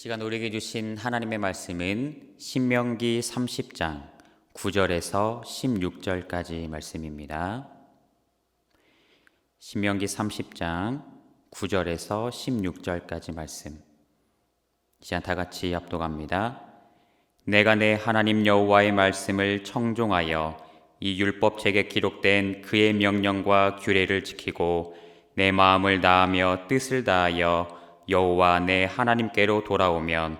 시간 우리에게 주신 하나님의 말씀은 신명기 30장 9절에서 16절까지 말씀입니다. 신명기 30장 9절에서 16절까지 말씀. 이 시간 다 같이 합독합니다. 내가 내 하나님 여호와의 말씀을 청종하여 이 율법책에 기록된 그의 명령과 규례를 지키고 내 마음을 다하며 뜻을 다하여 여호와 내 하나님께로 돌아오면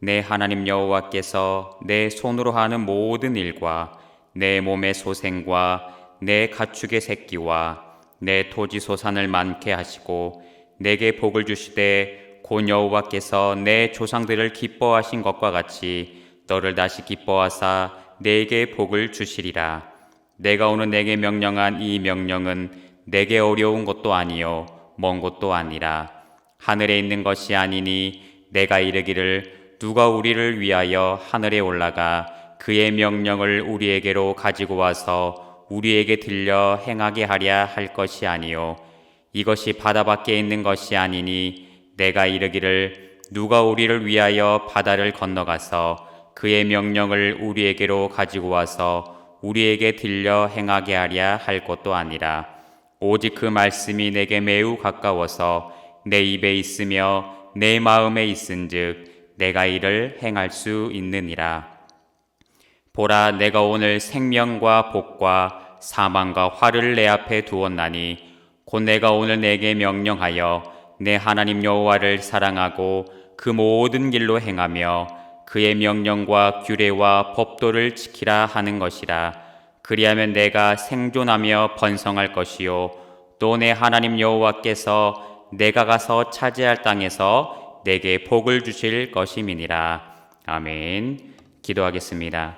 내 하나님 여호와께서 내 손으로 하는 모든 일과 내 몸의 소생과 내 가축의 새끼와 내 토지 소산을 많게 하시고 내게 복을 주시되 곧 여호와께서 내 조상들을 기뻐하신 것과 같이 너를 다시 기뻐하사 내게 복을 주시리라. 내가 오늘 내게 명령한 이 명령은 내게 어려운 것도 아니요 먼 것도 아니라 하늘에 있는 것이 아니니 내가 이르기를 누가 우리를 위하여 하늘에 올라가 그의 명령을 우리에게로 가지고 와서 우리에게 들려 행하게 하랴 할 것이 아니요 이것이 바다 밖에 있는 것이 아니니 내가 이르기를 누가 우리를 위하여 바다를 건너가서 그의 명령을 우리에게로 가지고 와서 우리에게 들려 행하게 하랴 할 것도 아니라 오직 그 말씀이 내게 매우 가까워서 내 입에 있으며 내 마음에 있은즉 내가 이를 행할 수 있느니라. 보라, 내가 오늘 생명과 복과 사망과 화를 내 앞에 두었나니 곧 내가 오늘 내게 명령하여 내 하나님 여호와를 사랑하고 그 모든 길로 행하며 그의 명령과 규례와 법도를 지키라 하는 것이라. 그리하면 내가 생존하며 번성할 것이요 또 내 하나님 여호와께서 내가 가서 차지할 땅에서 내게 복을 주실 것임이니라. 아멘. 기도하겠습니다.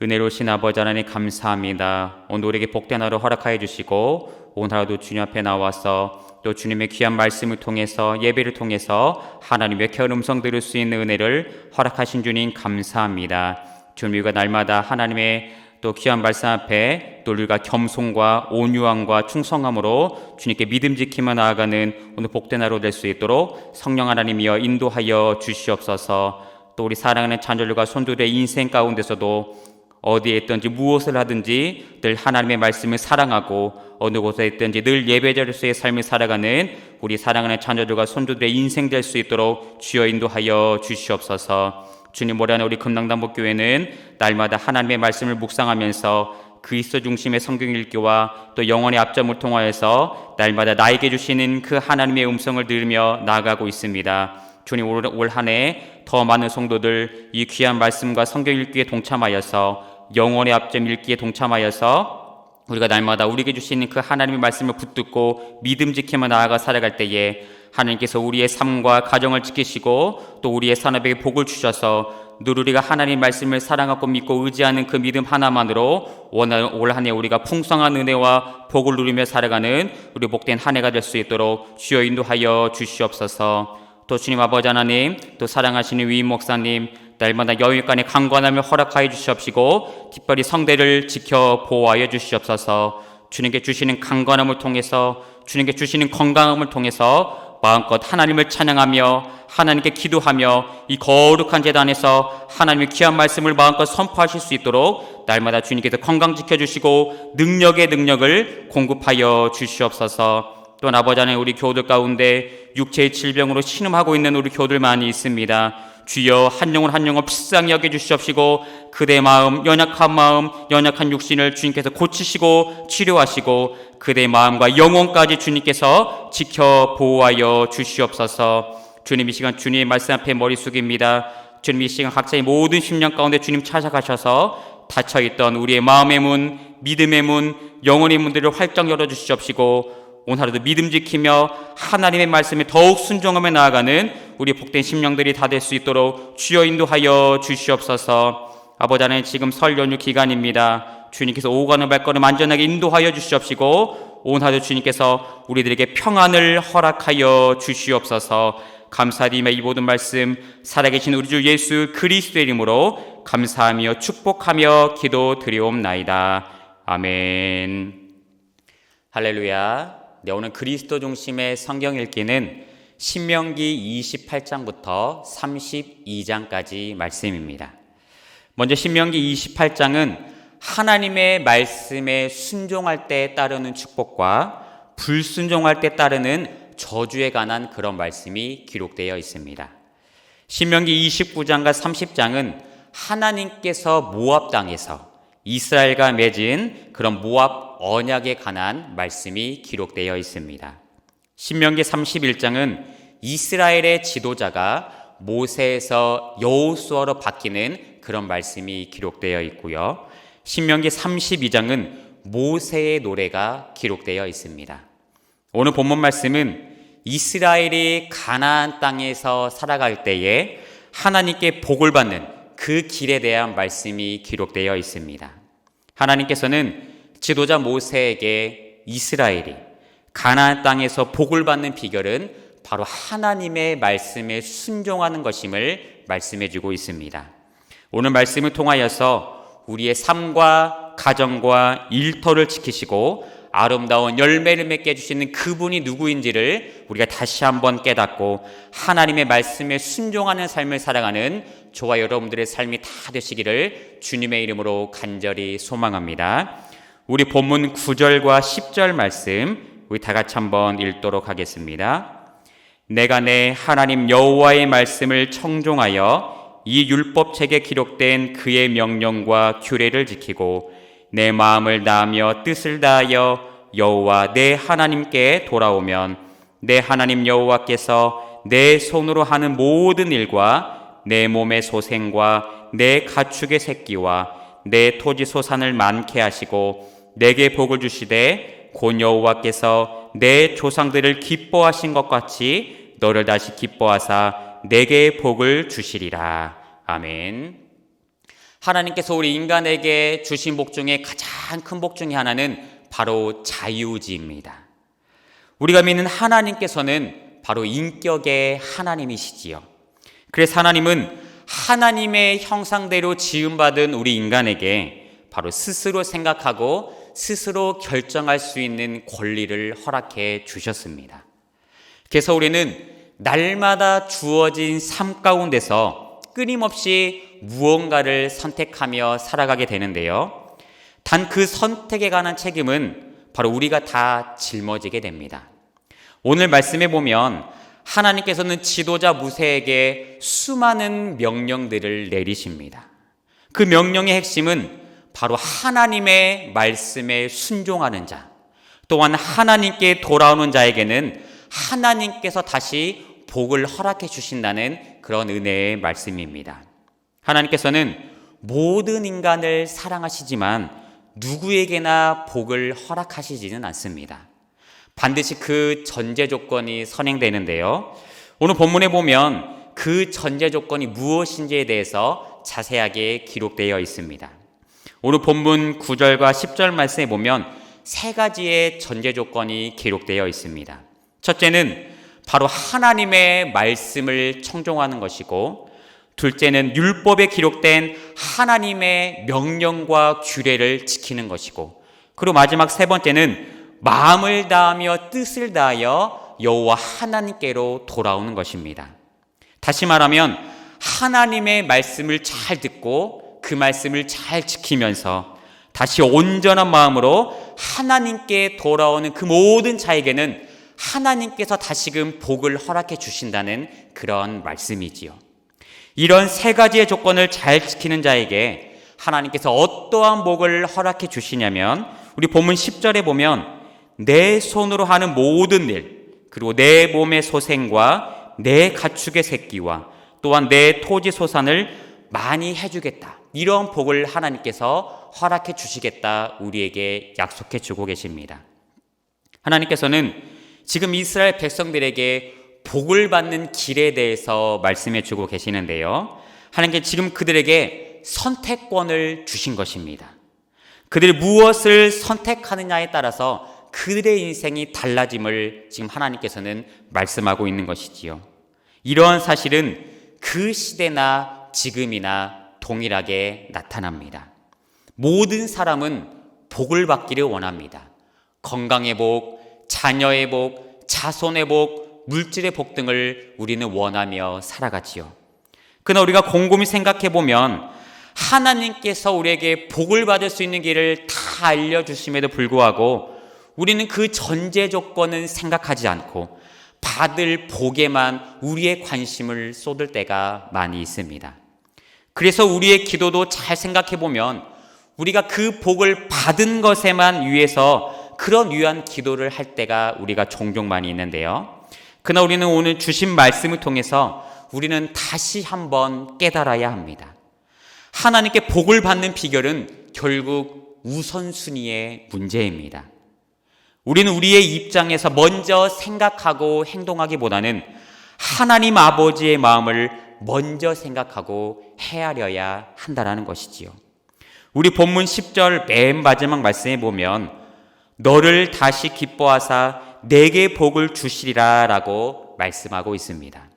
은혜로우신 아버지 하나님 감사합니다. 오늘 우리에게 복된 하루 허락하여 주시고 오늘 하루도 주님 앞에 나와서 또 주님의 귀한 말씀을 통해서 예배를 통해서 하나님의 귀한 음성 들을 수 있는 은혜를 허락하신 주님 감사합니다. 주님 우리가 날마다 하나님의 또 귀한 말씀 앞에 또 우리가 겸손과 온유함과 충성함으로 주님께 믿음 지키며 나아가는 오늘 복된 하루 될 수 있도록 성령 하나님이여 인도하여 주시옵소서. 또 우리 사랑하는 자녀들과 손들의 인생 가운데서도 어디에 있든지 무엇을 하든지 늘 하나님의 말씀을 사랑하고 어느 곳에 있든지 늘 예배자로서의 삶을 살아가는 우리 사랑하는 자녀들과 손주들의 인생 될 수 있도록 주여 인도하여 주시옵소서. 주님 올해 안에 우리 금낭단복교회는 날마다 하나님의 말씀을 묵상하면서 그리스도 중심의 성경 읽기와 또 영혼의 압점을 통하여서 날마다 나에게 주시는 그 하나님의 음성을 들으며 나아가고 있습니다. 주님 올 한 해 더 많은 성도들 이 귀한 말씀과 성경 읽기에 동참하여서 영혼의 압점 읽기에 동참하여서 우리가 날마다 우리에게 주시는 그 하나님의 말씀을 붙들고 믿음 지키며 나아가 살아갈 때에 하나님께서 우리의 삶과 가정을 지키시고 또 우리의 산업에게 복을 주셔서 늘 우리가 하나님 말씀을 사랑하고 믿고 의지하는 그 믿음 하나만으로 올 한 해 우리가 풍성한 은혜와 복을 누리며 살아가는 우리 복된 한 해가 될 수 있도록 주여 인도하여 주시옵소서. 또 주님 아버지 하나님 또 사랑하시는 위임 목사님 날마다 여유간의 강건함을 허락하여 주시옵시고 특별히 성대를 지켜 보호하여 주시옵소서. 주님께 주시는 강건함을 통해서 주님께 주시는 건강함을 통해서 마음껏 하나님을 찬양하며 하나님께 기도하며 이 거룩한 제단에서 하나님의 귀한 말씀을 마음껏 선포하실 수 있도록 날마다 주님께서 건강 지켜주시고 능력의 능력을 공급하여 주시옵소서. 또 아버지 하나님 우리 교우들 가운데 육체의 질병으로 신음하고 있는 우리 교우들 많이 있습니다. 주여 한 영혼 한 영혼 불쌍히 여겨주시옵시고 그대 마음 연약한 육신을 주님께서 고치시고 치료하시고 그대 마음과 영혼까지 주님께서 지켜 보호하여 주시옵소서. 주님 이 시간 주님의 말씀 앞에 머리 숙입니다. 주님 이 시간 각자의 모든 심령 가운데 주님 찾아가셔서 닫혀있던 우리의 마음의 문, 믿음의 문, 영혼의 문들을 활짝 열어주시옵시고 오늘 하루도 믿음 지키며 하나님의 말씀에 더욱 순종하며 나아가는 우리 복된 심령들이 다 될 수 있도록 주여 인도하여 주시옵소서. 아버지 하나님 지금 설 연휴 기간입니다. 주님께서 오고 가는 발걸음 안전하게 인도하여 주시옵시고 오늘 하루 주님께서 우리들에게 평안을 허락하여 주시옵소서. 감사드리며 이 모든 말씀 살아계신 우리 주 예수 그리스도의 이름으로 감사하며 축복하며 기도드리옵나이다. 아멘. 할렐루야. 네, 오늘 그리스도 중심의 성경 읽기는 신명기 28장부터 32장까지 말씀입니다. 먼저 신명기 28장은 하나님의 말씀에 순종할 때 따르는 축복과 불순종할 때 따르는 저주에 관한 그런 말씀이 기록되어 있습니다. 신명기 29장과 30장은 하나님께서 모압 땅에서 이스라엘과 맺은 그런 모압 언약에 관한 말씀이 기록되어 있습니다. 신명기 31장은 이스라엘의 지도자가 모세에서 여호수아로 바뀌는 그런 말씀이 기록되어 있고요. 신명기 32장은 모세의 노래가 기록되어 있습니다. 오늘 본문 말씀은 이스라엘이 가나안 땅에서 살아갈 때에 하나님께 복을 받는 그 길에 대한 말씀이 기록되어 있습니다. 하나님께서는 지도자 모세에게 이스라엘이 가나안 땅에서 복을 받는 비결은 바로 하나님의 말씀에 순종하는 것임을 말씀해 주고 있습니다. 오늘 말씀을 통하여서 우리의 삶과 가정과 일터를 지키시고 아름다운 열매를 맺게 해주시는 그분이 누구인지를 우리가 다시 한번 깨닫고 하나님의 말씀에 순종하는 삶을 살아가는 저와 여러분들의 삶이 다 되시기를 주님의 이름으로 간절히 소망합니다. 우리 본문 9절과 10절 말씀 우리 다 같이 한번 읽도록 하겠습니다. 내가 내 하나님 여호와의 말씀을 청종하여 이 율법책에 기록된 그의 명령과 규례를 지키고 내 마음을 다하며 뜻을 다하여 여호와 내 하나님께 돌아오면 내 하나님 여호와께서 내 손으로 하는 모든 일과 내 몸의 소생과 내 가축의 새끼와 내 토지 소산을 많게 하시고 내게 복을 주시되 곧 여호와께서 내 조상들을 기뻐하신 것 같이 너를 다시 기뻐하사 내게 복을 주시리라. 아멘. 하나님께서 우리 인간에게 주신 복 중에 가장 큰 복 중에 하나는 바로 자유의지입니다. 우리가 믿는 하나님께서는 바로 인격의 하나님이시지요. 그래서 하나님은 하나님의 형상대로 지음받은 우리 인간에게 바로 스스로 생각하고 스스로 결정할 수 있는 권리를 허락해 주셨습니다. 그래서 우리는 날마다 주어진 삶 가운데서 끊임없이 무언가를 선택하며 살아가게 되는데요. 단 그 선택에 관한 책임은 바로 우리가 다 짊어지게 됩니다. 오늘 말씀에 보면 하나님께서는 지도자 모세에게 수많은 명령들을 내리십니다. 그 명령의 핵심은 바로 하나님의 말씀에 순종하는 자, 또한 하나님께 돌아오는 자에게는 하나님께서 다시 복을 허락해 주신다는 그런 은혜의 말씀입니다. 하나님께서는 모든 인간을 사랑하시지만 누구에게나 복을 허락하시지는 않습니다. 반드시 그 전제 조건이 선행되는데요. 오늘 본문에 보면 그 전제 조건이 무엇인지에 대해서 자세하게 기록되어 있습니다. 오늘 본문 9절과 10절 말씀에 보면 세 가지의 전제 조건이 기록되어 있습니다. 첫째는 바로 하나님의 말씀을 청종하는 것이고, 둘째는 율법에 기록된 하나님의 명령과 규례를 지키는 것이고, 그리고 마지막 세 번째는 마음을 다하며 뜻을 다하여 여호와 하나님께로 돌아오는 것입니다. 다시 말하면 하나님의 말씀을 잘 듣고 그 말씀을 잘 지키면서 다시 온전한 마음으로 하나님께 돌아오는 그 모든 자에게는 하나님께서 다시금 복을 허락해 주신다는 그런 말씀이지요. 이런 세 가지의 조건을 잘 지키는 자에게 하나님께서 어떠한 복을 허락해 주시냐면, 우리 본문 10절에 보면 내 손으로 하는 모든 일, 그리고 내 몸의 소생과 내 가축의 새끼와 또한 내 토지 소산을 많이 해주겠다, 이런 복을 하나님께서 허락해 주시겠다 우리에게 약속해 주고 계십니다. 하나님께서는 지금 이스라엘 백성들에게 복을 받는 길에 대해서 말씀해 주고 계시는데요. 하나님께 지금 그들에게 선택권을 주신 것입니다. 그들이 무엇을 선택하느냐에 따라서 그들의 인생이 달라짐을 지금 하나님께서는 말씀하고 있는 것이지요. 이러한 사실은 그 시대나 지금이나 동일하게 나타납니다. 모든 사람은 복을 받기를 원합니다. 건강의 복, 자녀의 복, 자손의 복, 물질의 복 등을 우리는 원하며 살아가지요. 그러나 우리가 곰곰이 생각해 보면 하나님께서 우리에게 복을 받을 수 있는 길을 다 알려주심에도 불구하고 우리는 그 전제 조건은 생각하지 않고 받을 복에만 우리의 관심을 쏟을 때가 많이 있습니다. 그래서 우리의 기도도 잘 생각해 보면 우리가 그 복을 받은 것에만 위해서 그런 위한 기도를 할 때가 우리가 종종 많이 있는데요. 그러나 우리는 오늘 주신 말씀을 통해서 우리는 다시 한번 깨달아야 합니다. 하나님께 복을 받는 비결은 결국 우선순위의 문제입니다. 우리는 우리의 입장에서 먼저 생각하고 행동하기보다는 하나님 아버지의 마음을 먼저 생각하고 헤아려야 한다는 것이지요. 우리 본문 10절 맨 마지막 말씀에 보면 너를 다시 기뻐하사 내게 복을 주시리라 라고 말씀하고 있습니다.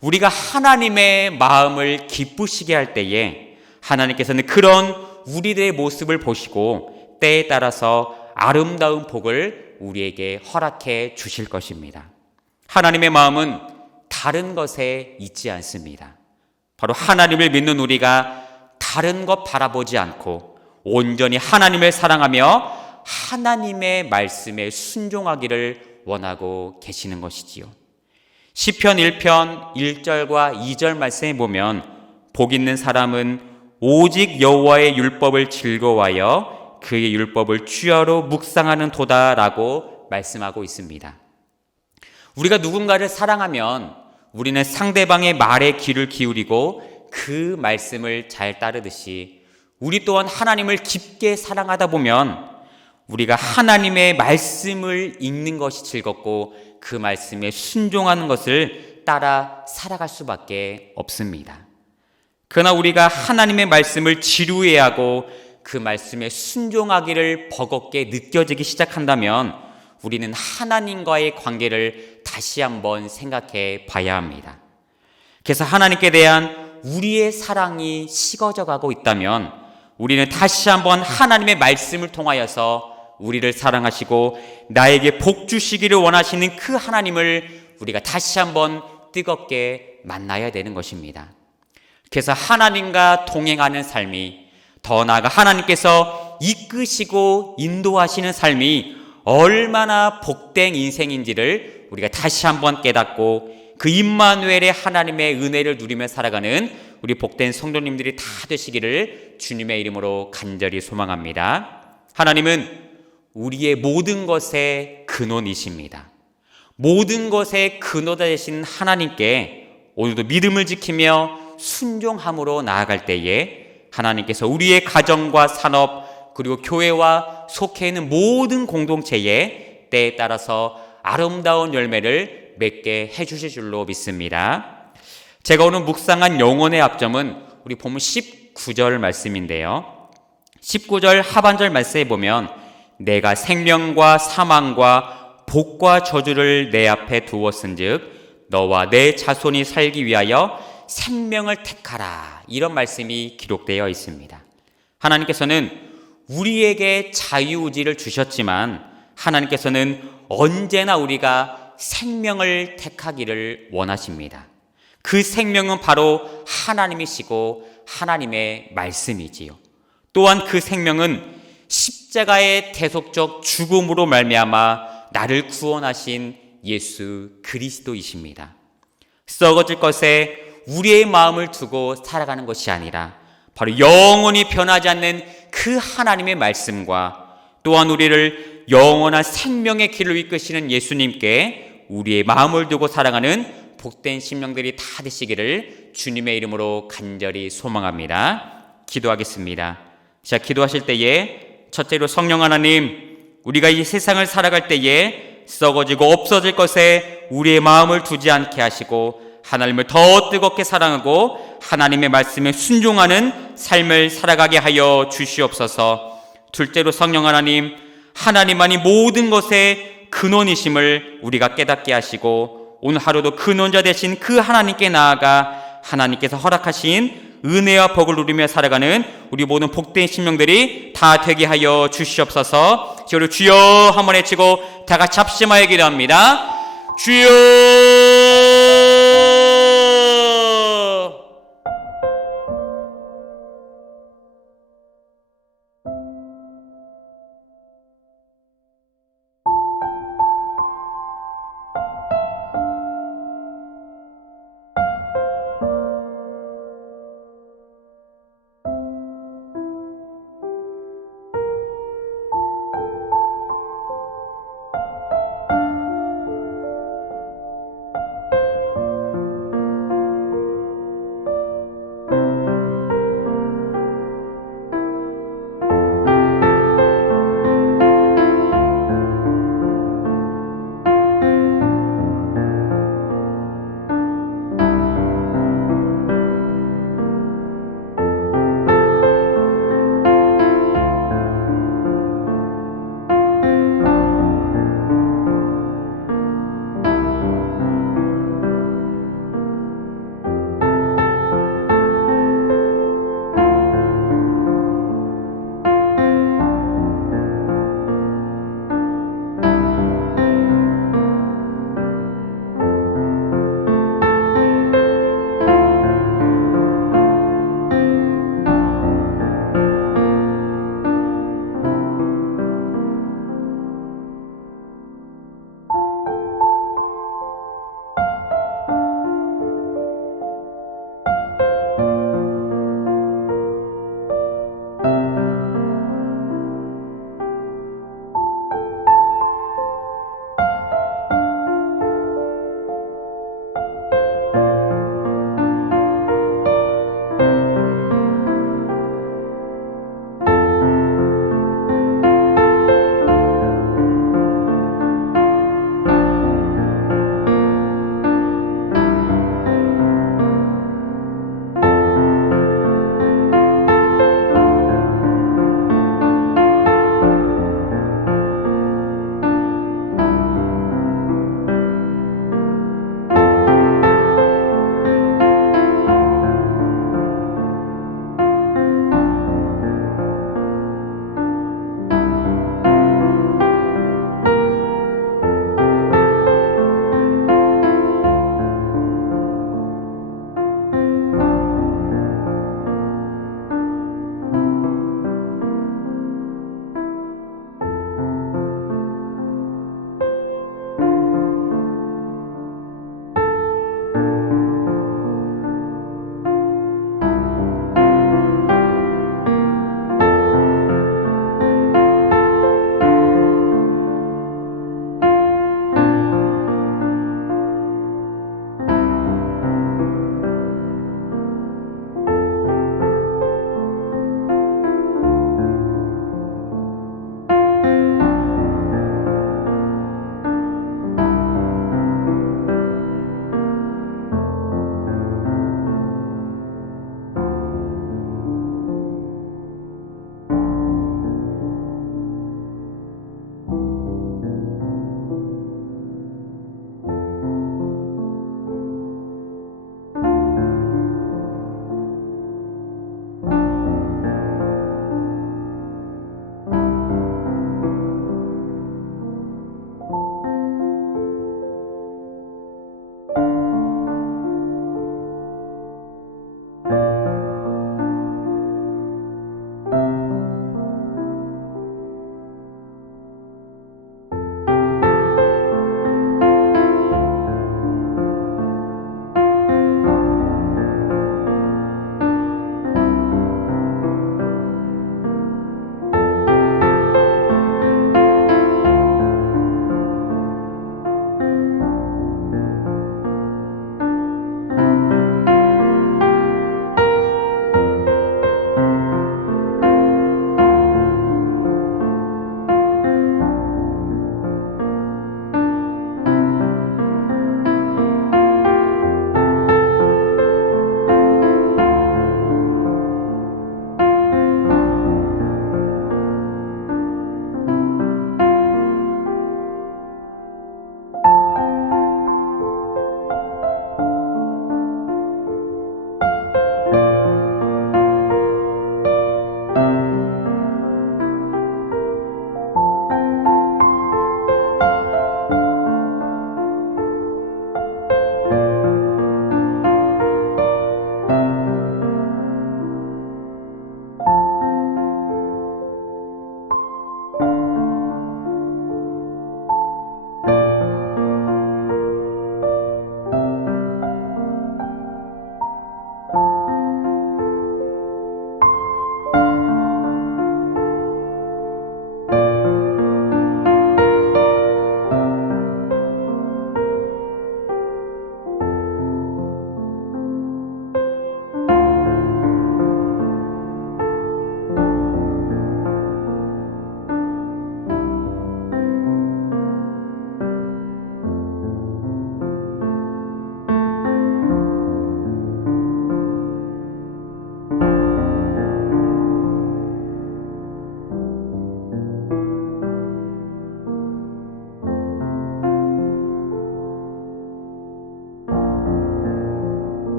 우리가 하나님의 마음을 기쁘시게 할 때에 하나님께서는 그런 우리들의 모습을 보시고 때에 따라서 아름다운 복을 우리에게 허락해 주실 것입니다. 하나님의 마음은 다른 것에 있지 않습니다. 바로 하나님을 믿는 우리가 다른 것 바라보지 않고 온전히 하나님을 사랑하며 하나님의 말씀에 순종하기를 원하고 계시는 것이지요. 시편 1편 1절과 2절 말씀에 보면 복 있는 사람은 오직 여호와의 율법을 즐거워하여 그의 율법을 주야로 묵상하는 도다라고 말씀하고 있습니다. 우리가 누군가를 사랑하면 우리는 상대방의 말에 귀를 기울이고 그 말씀을 잘 따르듯이 우리 또한 하나님을 깊게 사랑하다 보면 우리가 하나님의 말씀을 읽는 것이 즐겁고 그 말씀에 순종하는 것을 따라 살아갈 수밖에 없습니다. 그러나 우리가 하나님의 말씀을 지루해하고 그 말씀에 순종하기를 버겁게 느껴지기 시작한다면 우리는 하나님과의 관계를 다시 한번 생각해 봐야 합니다. 그래서 하나님께 대한 우리의 사랑이 식어져 가고 있다면 우리는 다시 한번 하나님의 말씀을 통하여서 우리를 사랑하시고 나에게 복 주시기를 원하시는 그 하나님을 우리가 다시 한번 뜨겁게 만나야 되는 것입니다. 그래서 하나님과 동행하는 삶이, 더 나아가 하나님께서 이끄시고 인도하시는 삶이 얼마나 복된 인생인지를 우리가 다시 한번 깨닫고 그 임마누엘의 하나님의 은혜를 누리며 살아가는 우리 복된 성도님들이 다 되시기를 주님의 이름으로 간절히 소망합니다. 하나님은 우리의 모든 것의 근원이십니다. 모든 것의 근원자 되신 하나님께 오늘도 믿음을 지키며 순종함으로 나아갈 때에 하나님께서 우리의 가정과 산업 그리고 교회와 속해 있는 모든 공동체에 때에 따라서 아름다운 열매를 맺게 해주실 줄로 믿습니다. 제가 오늘 묵상한 영혼의 앞점은 우리 본문 19절 말씀인데요. 19절 하반절 말씀에 보면 내가 생명과 사망과 복과 저주를 내 앞에 두었은즉 너와 내 자손이 살기 위하여 생명을 택하라, 이런 말씀이 기록되어 있습니다. 하나님께서는 우리에게 자유의지를 주셨지만 하나님께서는 언제나 우리가 생명을 택하기를 원하십니다. 그 생명은 바로 하나님이시고 하나님의 말씀이지요. 또한 그 생명은 십자가의 대속적 죽음으로 말미암아 나를 구원하신 예수 그리스도이십니다. 썩어질 것에 우리의 마음을 두고 살아가는 것이 아니라 바로 영원히 변하지 않는 그 하나님의 말씀과 또한 우리를 영원한 생명의 길로 이끄시는 예수님께 우리의 마음을 두고 살아가는 복된 심령들이 다 되시기를 주님의 이름으로 간절히 소망합니다. 기도하겠습니다. 자, 기도하실 때에 첫째로 성령 하나님, 우리가 이 세상을 살아갈 때에 썩어지고 없어질 것에 우리의 마음을 두지 않게 하시고 하나님을 더 뜨겁게 사랑하고 하나님의 말씀에 순종하는 삶을 살아가게 하여 주시옵소서. 둘째로 성령 하나님, 하나님만이 모든 것의 근원이심을 우리가 깨닫게 하시고 오늘 하루도 근원자 되신 그 하나님께 나아가 하나님께서 허락하신 은혜와 복을 누리며 살아가는 우리 모든 복된 심령들이 다 되게 하여 주시옵소서. 저를 주여 한번 외치고 다 같이 합심하여 기도합니다. 주여